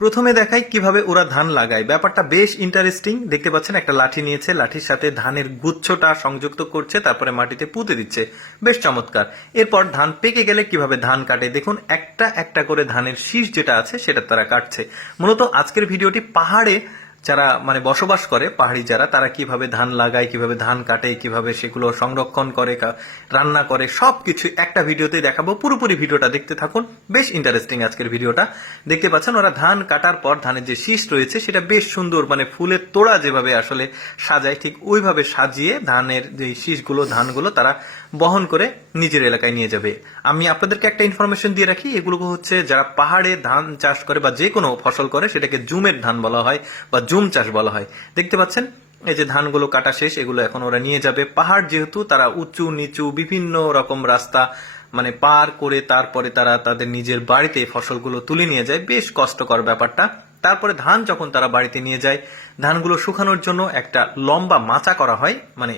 প্রথমে দেখাই কিভাবে ওরা ধান লাগায়। ব্যাপারটা বেশ ইন্টারেস্টিং। দেখতে পাচ্ছেন একটা লাঠি নিয়েছে, লাঠির সাথে ধানের গুচ্ছটা সংযুক্ত করছে, তারপরে মাটিতে পুঁতে দিচ্ছে। বেশ চমৎকার। এরপর ধান পেকে গেলে কিভাবে ধান কাটে দেখুন, একটা একটা করে ধানের শীষ যেটা আছে সেটা তারা কাটছে। মূলত আজকের ভিডিওটি পাহাড়ে যারা বসবাস করে, পাহাড়ি যারা, তারা কিভাবে ধান লাগায়, কিভাবে ধান কাটে, কিভাবে সেগুলো সংরক্ষণ করে, রান্না করে, সবকিছু একটা ভিডিওতে দেখাবো। পুরোপুরি ভিডিওটা দেখতে থাকুন, বেশ ইন্টারেস্টিং আজকের ভিডিওটা। দেখতে পাচ্ছেন ওরা ধান কাটার পর ধানের যে শীষ রয়েছে সেটা বেশ সুন্দর, ফুলের তোড়া যেভাবে আসলে সাজায় ঠিক ওইভাবে সাজিয়ে ধানের যে শীষগুলো, ধানগুলো তারা বহন করে নিজের এলাকায় নিয়ে যাবে। আমি আপনাদেরকে একটা ইনফরমেশন দিয়ে রাখি, এগুলো হচ্ছে যারা পাহাড়ে ধান চাষ করে বা যে কোনো ফসল করে সেটাকে জুমের ধান বলা হয় বা জুম চাষ বলা হয়। দেখতে পাচ্ছেন এই যে ধানগুলো কাটা শেষ, এগুলো এখন ওরা নিয়ে যাবে। পাহাড় যেহেতু, তারা উঁচু নিচু বিভিন্ন রকম রাস্তা পার করে তারপরে তারা তাদের নিজের বাড়িতে ফসলগুলো তুলে নিয়ে যায়। বেশ কষ্টকর ব্যাপারটা। তারপরে ধান যখন তারা বাড়িতে নিয়ে যায়, ধানগুলো শুকানোর জন্য একটা লম্বা মাচা করা হয়,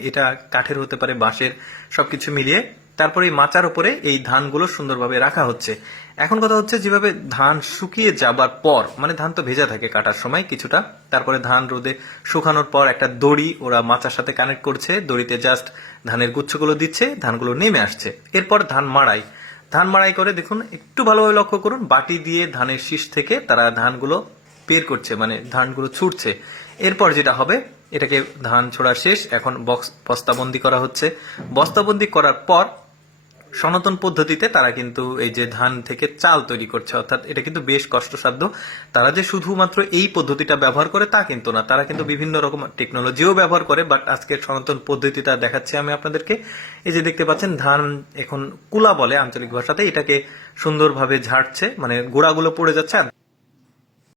এটা কাঠের হতে পারে, বাঁশের, সবকিছু মিলিয়ে। তারপরে এই মাচার উপরে এই ধানগুলো সুন্দরভাবে রাখা হচ্ছে। এখন কথা হচ্ছে, যেভাবে ধান শুকিয়ে যাবার পর, ধান তো ভেজা থাকে কাটার সময় কিছুটা, তারপরে ধান রোদে শুকানোর পর একটা দড়ি ওরা মাচার সাথে কানেক্ট করছে, দড়িতে জাস্ট ধানের গুচ্ছগুলো দিচ্ছে, ধানগুলো নেমে আসছে। এরপর ধান মাড়াই করে দেখুন, একটু ভালোভাবে লক্ষ্য করুন, বাটি দিয়ে ধানের শীষ থেকে তারা ধানগুলো বের করছে, ধানগুলো ছুটছে। এরপর যেটা হবে, এটাকে ধান ছোড়া শেষ, এখন বস্তাবন্দি করা হচ্ছে। বস্তাবন্দি করার পর সনাতন পদ্ধতিতে তারা কিন্তু এই যে ধান থেকে চাল তৈরি করছে, অর্থাৎ এটা কিন্তু বেশ কষ্টসাধ্য। তারা যে শুধুমাত্র এই পদ্ধতিটা ব্যবহার করে তা কিন্তু না, তারা কিন্তু বিভিন্ন রকম টেকনোলজিও ব্যবহার করে, বাট আজকের সনাতন পদ্ধতিটা দেখাচ্ছি আমি আপনাদেরকে। এই যে দেখতে পাচ্ছেন ধান এখন কুলা বলে আঞ্চলিক ভাষাতে, এটাকে সুন্দরভাবে ঝাড়ছে, গোড়াগুলো পড়ে যাচ্ছে আর